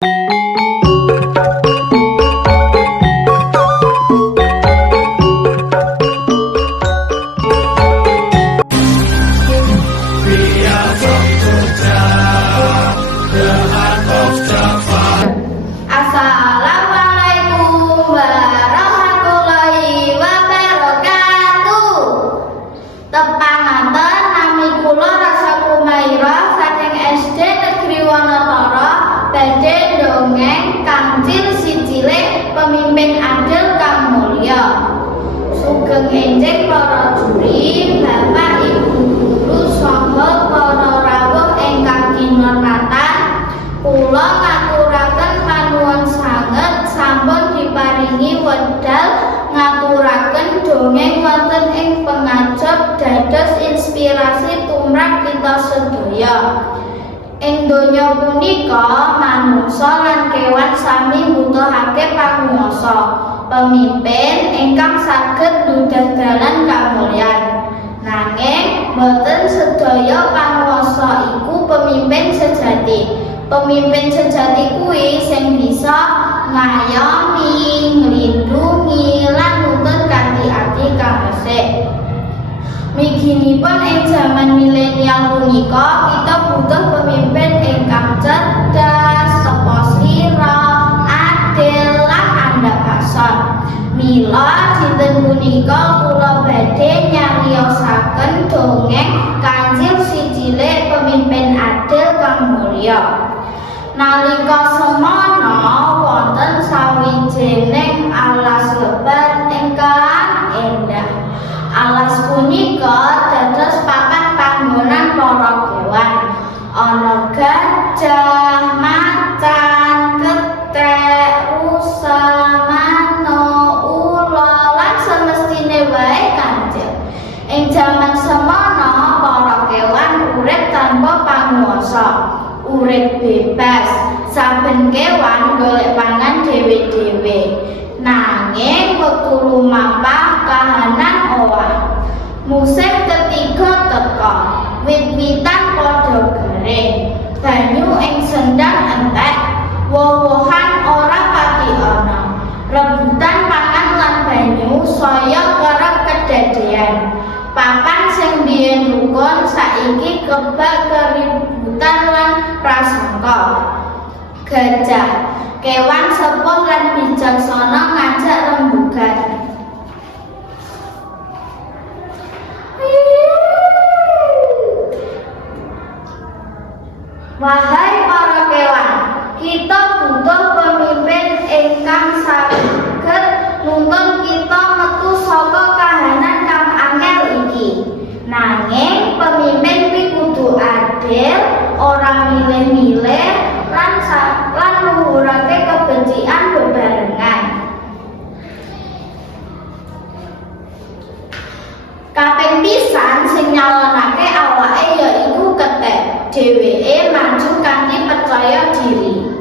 Assalamualaikum warahmatullahi wabarakatuh. Tepangaken nami kula Rasa Kumaira saking SD Negeri Wonotoro badhe ndongeng Kancil Sicilih Pemimpin Adil Kang Mulya. Sugeng enjing para juri, Bapak Ibu guru saha para rawuh ingkang kinurmatan, kula ngaturaken panuwun sanget sampun diparingi wedal ngaturaken dongeng wonten ing pangajap dados inspirasi tumrap kita sedaya. Ing donya punika manungsa lan kewan sami mbutuhake panguwasa, pemimpin ingkang saged ndudadaken kamulyan. Nanging boten sedaya panguwasa iku pemimpin sejati. Pemimpin sejati kuwi sing bisa ngayomi, nglindungi lan nuntun kanthi ati kang resik. Mliginipun ing jaman milenial punika kita butuh pemimpin ingkang cerdas, teposira, adil lan andhapaken. Mila dinten punika kula badhe nyariosaken dongeng Kancil Sicilih Pemimpin Adil Kang Mulya. Nalika semana wonten sawijining alas lebat ingkang endah. Alas punika dados papan panggonan para kewan. Ana gajah, macan, kethek, rusa, manuk, ula lan semestine wae Kancil. Ing jaman semana para kewan urip tanpa panguwasa, urip bebas. Saben kewan golek pangan dhewe-dhewe. Nanging wektu lumampah kahanan owah. Musim ketiga teka, wit-witan padha garing, banyu ing sendang entek, woh-wohan ora pati ana. Rebutan pangan lan banyu saya kerep kedadean. Papan sing biyen rukun saiki kebak keributan lan prasangka. Gajah, kewan sepuh lan bijaksana ngajak rembugan. Wahai para kewan, kita butuh pemimpin ingkang saged nuntun kita metu saka kahanan kang angel iki. Nanging pemimpin kuwi kudu adil, ora milih-milih lan luhurake kebencian bebarengan. Kaping pisan sing nyalonake awake ya iku kethek. Dheweke maju kanthi percaya diri.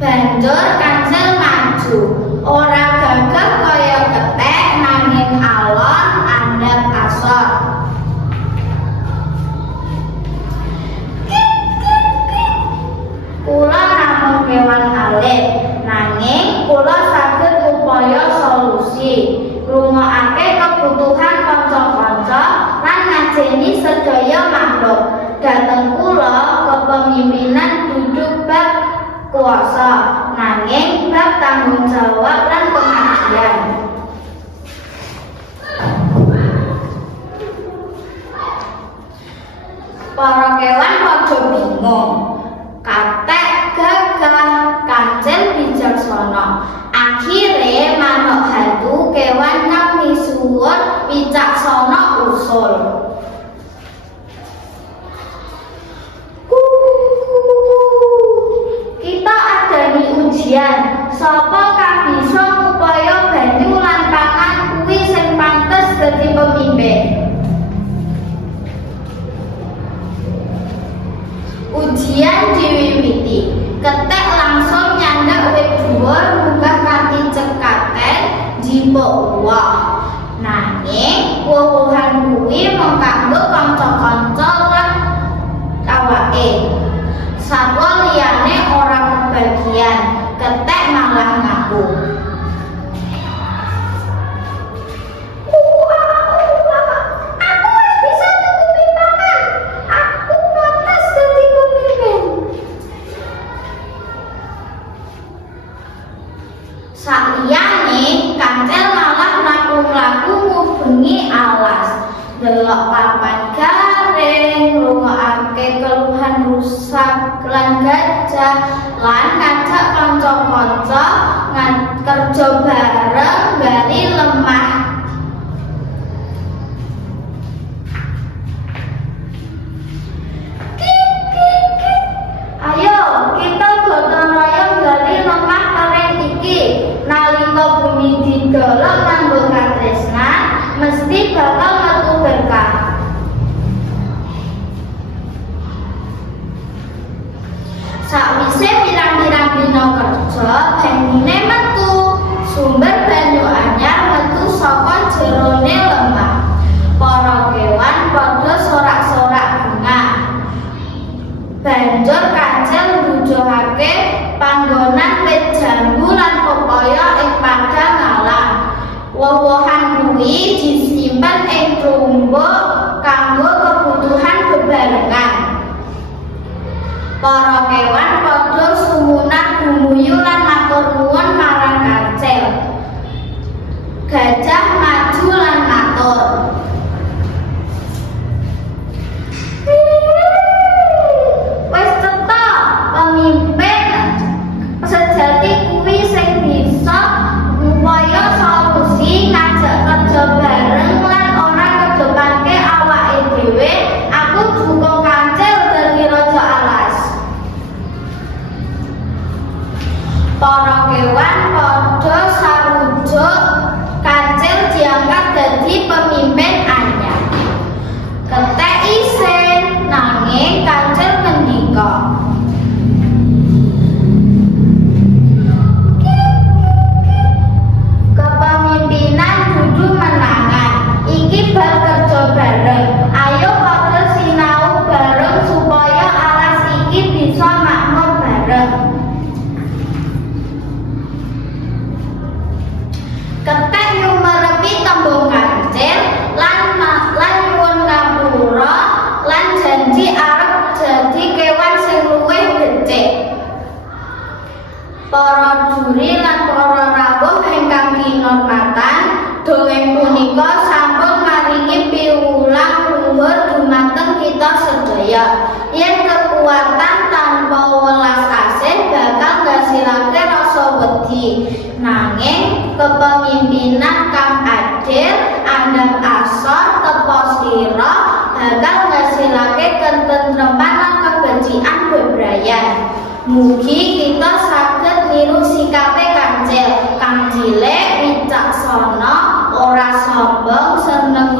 Banjur Kancil maju, ora gagah kaya kethek nanging alon andhap asor. Kula namung kewan alit, nanging kula saged ngupaya solusi, ngrungokake kebutuhan kanca-kanca lan ngajeni sedaya makhluk. Dhateng kula kepemimpinan dudu bab kuasa, nanging bab tanggung jawab lan pengabdian. Para kewan padha bingung. Katek gagah, Kancil bijaksana. Akhire manuk hantu kewan kang misuwur wicaksana usul. Kita adani ujian, sapa kang bisa ngupaya banyu lan pangan kuwi sing pantes dadi pemimpin. Ujian diwiwiti gajah lan ngajak kanca-kanca kerja bareng gali lemah. Ayo kita gotong royong gali lemah kering iki. Nalika bumi didolok nganggo katresnan mesti bakal metu berkah. Sakwise pirang-pirang dina kerja, banyune metu. Sumber banyu anyar metu saka jerone lemah. Para kewan padha sorak-sorak bungah. Banjur Kancil nuduhake panggonan wit jambu lan pepaya ing padang alam. Woh-wohan kuwi disimpen ing trumbuk kanggo kebutuhan bebarengan. Para kewan padha sumunan gumuyu lan matur nuwun marang Kancil. Gajah maju lan matur, wis cetha pemimpin sejati kuwi sing bisa ngupaya solusi ngajak kerja bareng lan ora kedepanke awake dhewe. Aku dukung Kancil dadi raja alas. Para kewan padha sarujuk Kancil diangkat dadi pemimpin anyar. Ketek isin nanging Kancil ngendika, kepemimpinan dudu menangan, iki bal kerja bareng. Ayo padha sinau bareng supaya alas iki bisa makmur bareng. Ketek nyumerepi tembung Kancil lan nyuwun ngapura lan janji arep jadi kewan sing luwih becik. Para juri lan para rawuh ingkang kinurmatan, dongeng punika sampun maringi piwulang luhur dumateng kita sedaya. Yen kekuatan tanpa welas asih bakal ngasilake rasa wedi, nanging kepemimpinan kang adil, andhap asor, tepa sira bakal ngasilake ketentreman lan kebencian bebrayan. Mugi kita saged niru sikape Kancil, kang cilik, wicaksana, ora sombong, seneng